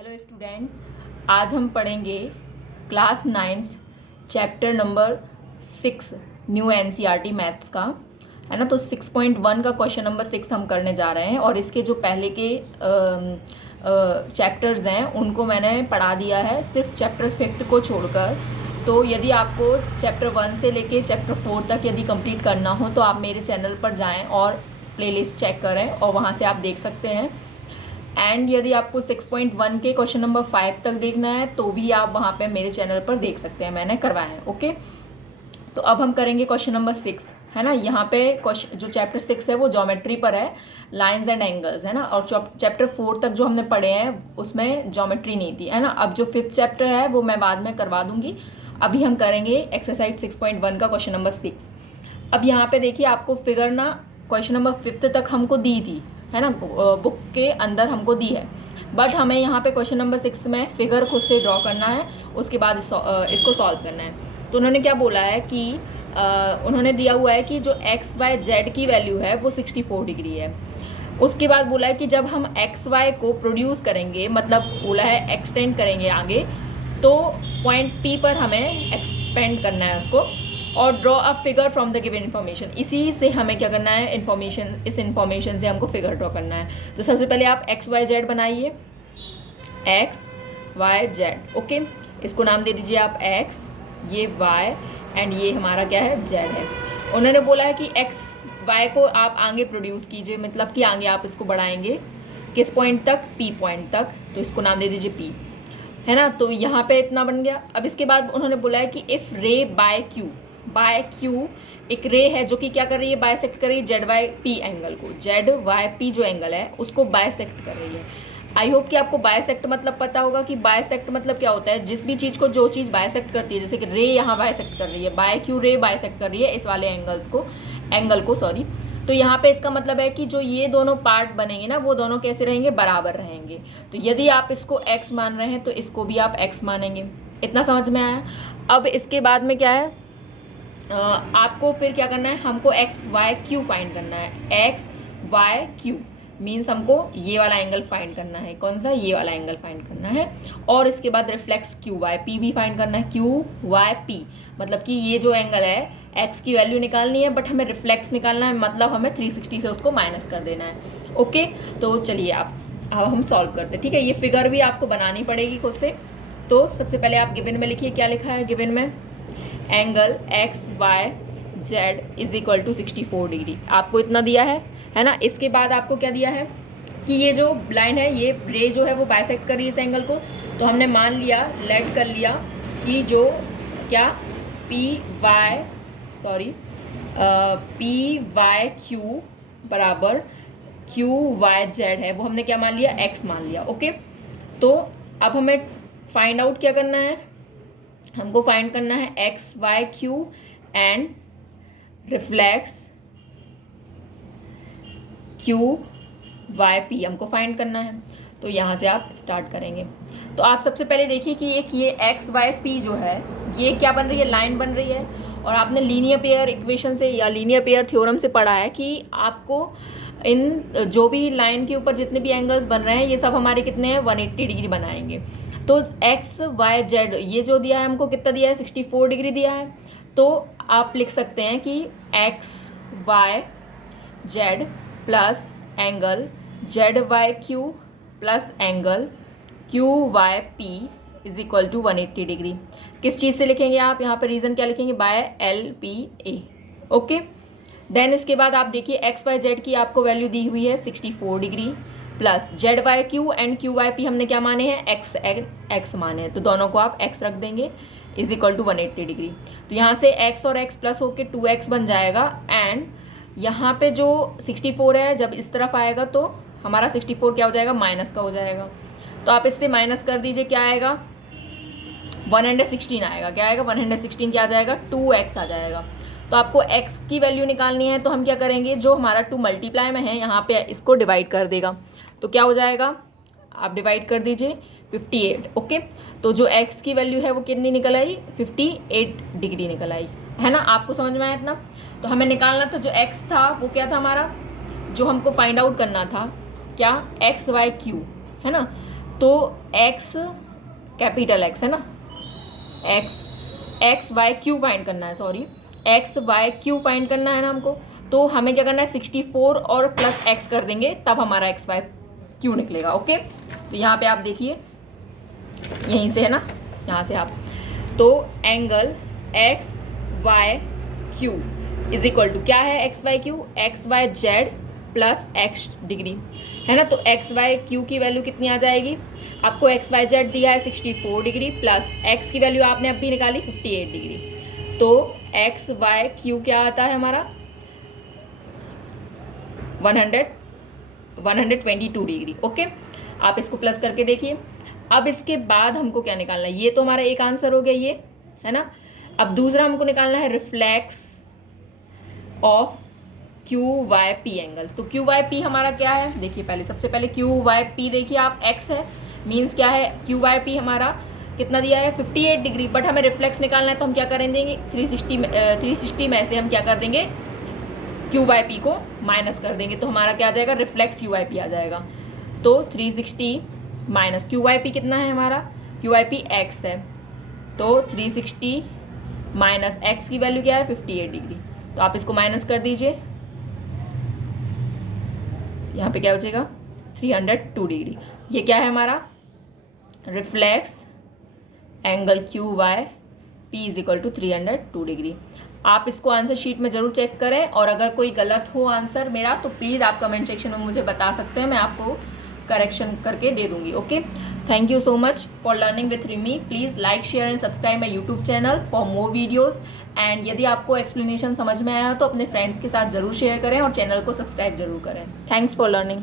Hello student, आज हम पढ़ेंगे class 9th chapter number 6 new NCERT maths का, है ना। तो 6.1 का क्वेश्चन नंबर 6 हम करने जा रहे हैं और इसके जो पहले के चैप्टर्स हैं उनको मैंने पढ़ा दिया है, सिर्फ चैप्टर 5th को छोड़कर। तो यदि आपको चैप्टर 1 से लेके चैप्टर 4 तक यदि कंप्लीट करना हो तो आप मेरे चैनल पर जाएं और प्लेलिस्ट चेक करें और वहाँ से आप देख सकते हैं। एंड यदि आपको 6.1 के क्वेश्चन नंबर 5 तक देखना है तो भी आप वहाँ पे मेरे चैनल पर देख सकते हैं, मैंने करवाया है। ओके, तो अब हम करेंगे क्वेश्चन नंबर 6, है ना। यहाँ पे क्वेश्चन जो चैप्टर 6 है वो ज्योमेट्री पर है, लाइंस एंड एंगल्स, है ना। और चैप्टर 4 तक जो हमने पढ़े हैं उसमें ज्योमेट्री नहीं थी, है ना। अब जो 5th चैप्टर है वो मैं बाद में करवा दूंगी। अभी हम करेंगे एक्सरसाइज 6.1 का क्वेश्चन नंबर 6। अब यहाँ पे देखिए, आपको फिगर ना क्वेश्चन नंबर 5th तक हमको दी थी, है ना, बुक के अंदर हमको दी है। बट हमें यहाँ पे क्वेश्चन नंबर 6 में फिगर खुद से ड्रॉ करना है, उसके बाद इसको सॉल्व करना है। तो उन्होंने क्या बोला है कि उन्होंने दिया हुआ है कि जो एक्स वाई जेड की वैल्यू है वो 64 डिग्री है। उसके बाद बोला है कि जब हम एक्स वाई को प्रोड्यूस करेंगे, मतलब बोला है एक्सटेंड करेंगे आगे, तो पॉइंट पी पर हमें एक्सपेंड करना है उसको, और draw a figure from the given information. इसी से हमें क्या करना है, इन्फॉर्मेशन, इस इन्फॉर्मेशन से हमको फिगर ड्रॉ करना है। तो सबसे पहले आप एक्स वाई जेड बनाइए, एक्स वाई जेड। ओके, इसको नाम दे दीजिए आप एक्स, ये वाई एंड ये हमारा क्या है, जेड है। उन्होंने बोला है कि एक्स वाई को आप आगे प्रोड्यूस कीजिए, मतलब कि आगे आप इसको बढ़ाएंगे किस पॉइंट तक, पी पॉइंट तक। तो इसको नाम दे दीजिए पी, है ना। तो यहाँ पे इतना बन गया। अब इसके बाद उन्होंने बोला है कि इफ़ रे बाय क्यू एक रे है जो कि क्या कर रही है, बायसेक्ट कर रही है जेड वाई पी एंगल को। जेड वाई पी जो एंगल है उसको बायसेक्ट कर रही है। आई होप कि आपको बायसेक्ट मतलब पता होगा कि बायसेक्ट मतलब क्या होता है। जिस भी चीज़ को जो चीज़ बायसेक्ट करती है, जैसे कि रे यहाँ बायसेक्ट कर रही है, बाय क्यू रे बायसेक्ट कर रही है इस वाले एंगल को सॉरी। तो यहाँ पे इसका मतलब है कि जो ये दोनों पार्ट बनेंगे ना, वो दोनों कैसे रहेंगे, बराबर रहेंगे। तो यदि आप इसको x मान रहे हैं तो इसको भी आप x मानेंगे। इतना समझ में आया। अब इसके बाद में क्या है, आपको फिर क्या करना है, हमको एक्स वाई क्यू फाइंड करना है। एक्स वाई क्यू मीन्स हमको ये वाला एंगल फाइंड करना है। कौन सा, ये वाला एंगल फाइंड करना है। और इसके बाद रिफ्लेक्स क्यू वाई पी भी फाइंड करना है। क्यू वाई पी मतलब कि ये जो एंगल है, एक्स की वैल्यू निकालनी है बट हमें रिफ्लेक्स निकालना है, मतलब हमें 360 से उसको माइनस कर देना है। ओके, तो चलिए अब हम सॉल्व करते हैं। ठीक है, ये फिगर भी आपको बनानी पड़ेगी खुद से। तो सबसे पहले आप गिवन में लिखिए, क्या लिखा है गिवन में, angle X Y Z is equal to 64 degree. आपको इतना दिया है ना। इसके बाद आपको क्या दिया है कि ये जो लाइन है, ये रे जो है वो बाइसेक्ट कर रही है इस एंगल को। तो हमने मान लिया, लेट कर लिया कि जो क्या पी वाई क्यू बराबर क्यू वाई जेड है, वो हमने क्या मान लिया, एक्स मान लिया। ओके, तो अब हमें फाइंड आउट क्या करना है, हमको फाइंड करना है X Y Q and reflex Q Y P हमको फाइंड करना है। तो यहाँ से आप स्टार्ट करेंगे। तो आप सबसे पहले देखिए कि एक ये एक्स वाई पी जो है ये क्या बन रही है, लाइन बन रही है। और आपने लीनियर पेयर इक्वेशन से या लीनियर पेयर थ्योरम से पढ़ा है कि आपको इन जो भी लाइन के ऊपर जितने भी एंगल्स बन रहे हैं ये सब हमारे कितने हैं, 180 डिग्री बनाएंगे। तो एक्स वाई जेड ये जो दिया है हमको कितना दिया है, 64 डिग्री दिया है। तो आप लिख सकते हैं कि X Y Z plus angle Z Y Q plus angle Q Y P is equal to 180 degree. किस चीज़ से लिखेंगे आप, यहाँ पर रीज़न क्या लिखेंगे, by L P A. Okay, then इसके बाद आप देखिए एक्स वाई जेड की आपको वैल्यू दी हुई है 64 degree plus Z Y Q and Q Y P हमने क्या माने हैं, एक्स माने हैं। तो दोनों को आप एक्स रख देंगे इज इक्वल टू 180 डिग्री। तो यहाँ से एक्स और एक्स प्लस होके 2x बन जाएगा। एंड यहाँ पे जो 64 है जब इस तरफ आएगा तो हमारा 64 क्या हो जाएगा, माइनस का हो जाएगा। तो आप इससे माइनस कर दीजिए, क्या आएगा, 116 आएगा। क्या आएगा, 116 क्या आ जाएगा, 2x आ जाएगा। तो आपको x की वैल्यू निकालनी है, तो हम क्या करेंगे, जो हमारा 2 मल्टीप्लाई में है यहाँ पे इसको डिवाइड कर देगा। तो क्या हो जाएगा, आप डिवाइड कर दीजिए 58। ओके, तो जो x की वैल्यू है वो कितनी निकल आई, 58 डिग्री निकल आई, है ना। आपको समझ में आया इतना। तो हमें निकालना था जो x था वो क्या था हमारा, जो हमको फाइंड आउट करना था क्या, एक्स वाई क्यू, है ना। तो एक्स कैपिटल एक्स है ना, एक्स वाई क्यू फाइंड करना है, sorry X Y Q find करना है ना हमको। तो हमें क्या करना है 64 और प्लस एक्स कर देंगे, तब हमारा एक्स वाई क्यू निकलेगा। ओके, तो यहाँ पे आप देखिए, यहीं से है ना, यहाँ से आप, तो angle X Y Q is equal to क्या है, X Y Q, X Y Z plus X degree है ना। तो एक्स वाई क्यू की वैल्यू कितनी आ जाएगी, आपको एक्स वाई जेड दिया है 64 डिग्री, प्लस एक्स की वैल्यू आपने अभी निकाली 58 डिग्री। तो एक्स वाई क्यू क्या आता है हमारा 122 डिग्री। ओके, आप इसको प्लस करके देखिए। अब इसके बाद हमको क्या निकालना है, ये तो हमारा एक आंसर हो गया ये, है ना। अब दूसरा हमको निकालना है reflex of Q Y P angle. तो क्यू वाई पी हमारा क्या है, देखिए पहले, सबसे पहले क्यू वाई पी देखिए आप, एक्स है, मीन्स क्या है, क्यू वाई पी हमारा कितना दिया है 58 डिग्री, बट हमें रिफ्लेक्स निकालना है, तो हम क्या करेंगे 360 में से हम क्या कर देंगे, क्यू वाई पी को माइनस कर देंगे, तो हमारा क्या आ जाएगा, रिफ्लेक्स क्यू वाई पी आ जाएगा। तो 360 माइनस क्यू वाई पी कितना है हमारा, क्यू वाई पी एक्स है, तो 360 माइनस एक्स की वैल्यू क्या है 58 डिग्री। तो आप इसको माइनस कर दीजिए, यहाँ पे क्या बचेगा 302 डिग्री। ये क्या है हमारा reflex angle Q Y P is equal to 302 degree. आप इसको आंसर शीट में ज़रूर चेक करें, और अगर कोई गलत हो आंसर मेरा तो प्लीज़ आप कमेंट सेक्शन में मुझे बता सकते हैं, मैं आपको करेक्शन करके दे दूंगी। Okay, thank you so much for learning with Rimi. Please like share and subscribe my YouTube channel for more videos. And यदि आपको एक्सप्लेनेशन समझ में आया तो अपने फ्रेंड्स के साथ ज़रूर शेयर करें और चैनल को सब्सक्राइब जरूर करें। Thanks for learning.